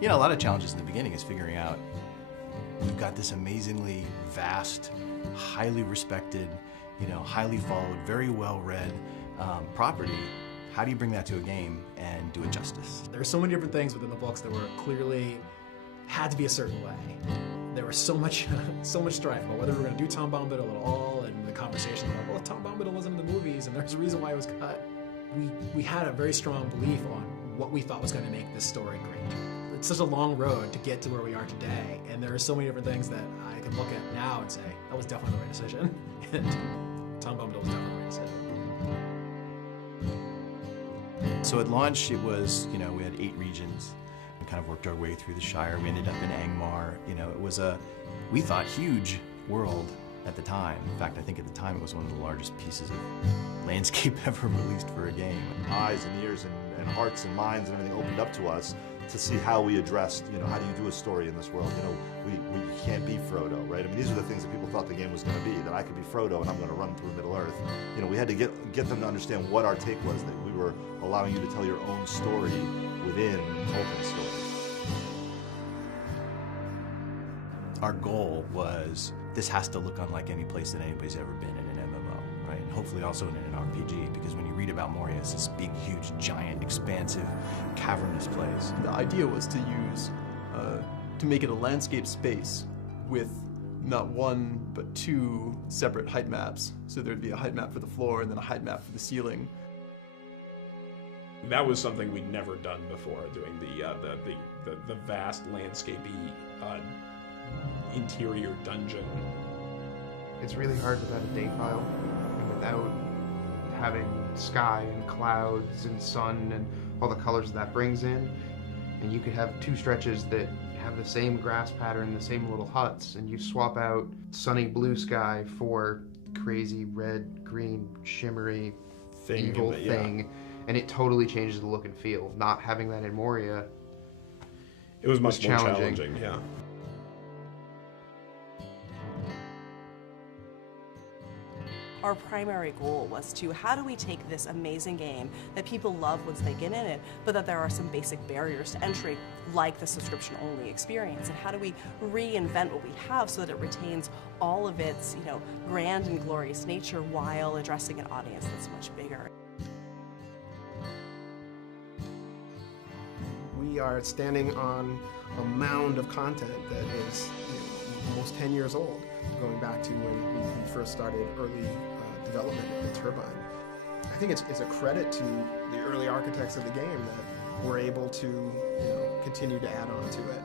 You know, a lot of challenges in the beginning is figuring out, we've got this amazingly vast, highly respected, highly followed, very well-read property. How do you bring that to a game and do it justice? There are so many different things within the books that were clearly had to be a certain way. There was so much strife about whether we were going to do Tom Bombadil at all, and the conversation about, well, Tom Bombadil wasn't in the movies, and there's a reason why it was cut. We had a very strong belief on what we thought was going to make this story great. It's such a long road to get to where we are today, and there are so many different things that I can look at now and say, that was definitely the right decision, and Tom Bombadil was definitely the right decision. So at launch, it was, we had 8 regions. We kind of worked our way through the Shire. We ended up in Angmar. It was we thought, huge world at the time. In fact, I think at the time it was one of the largest pieces of landscape ever released for a game. Eyes and ears and hearts and minds and everything opened up to us to see how we addressed, how do you do a story in this world? We can't be Frodo, right? I mean, these are the things that people thought the game was going to be, that I could be Frodo and I'm going to run through Middle-earth. We had to get them to understand what our take was, that we were allowing you to tell your own story within Tolkien's story. Our goal was, this has to look unlike any place that anybody's ever been in an MMO, right? And hopefully also in an RPG, because when you read about Moria, it's this big, huge, giant, expansive, cavernous place. The idea was to use, to make it a landscape space with not one, but 2 separate height maps. So there'd be a height map for the floor and then a height map for the ceiling. That was something we'd never done before, doing the vast landscapey interior dungeon. It's really hard without a date file and without having sky and clouds and sun and all the colors that brings in. And you could have 2 stretches that have the same grass pattern, the same little huts, and you swap out sunny blue sky for crazy red, green, shimmery, evil thing, and it totally changes the look and feel. Not having that in Moria, it was much more challenging, yeah. Our primary goal was to, how do we take this amazing game that people love once they get in it, but that there are some basic barriers to entry, like the subscription-only experience, and how do we reinvent what we have so that it retains all of its, grand and glorious nature while addressing an audience that's much bigger. We are standing on a mound of content that is almost 10 years old, going back to when we first started early development of the Turbine. I think it's a credit to the early architects of the game that we're able to continue to add on to it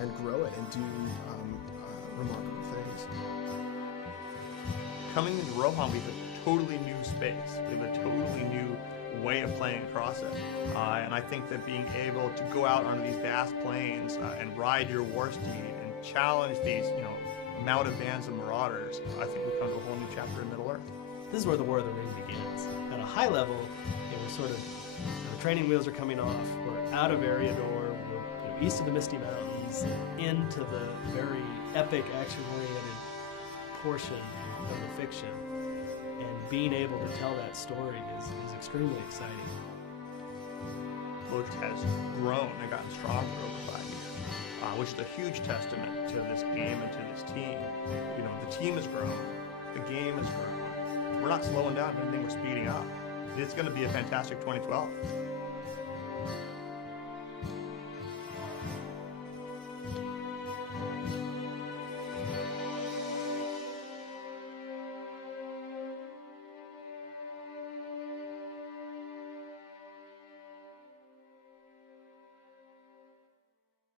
and grow it and do remarkable things. Coming into Rohan, we have a totally new space. We have a totally new way of playing across it. And I think that being able to go out onto these vast plains and ride your war steed and challenge these, mounted bands of marauders, I think we come to a whole new chapter in Middle-earth. This is where the War of the Ring begins. At a high level, we're sort of, the training wheels are coming off. We're out of Eriador, we're east of the Misty Mountains, into the very epic, action-oriented portion of the fiction. And being able to tell that story is extremely exciting. Lodge has grown and gotten stronger over 5 years. Which is a huge testament to this game and to this team. The team has grown, the game has grown. We're not slowing down, if anything, we're speeding up. It's going to be a fantastic 2012.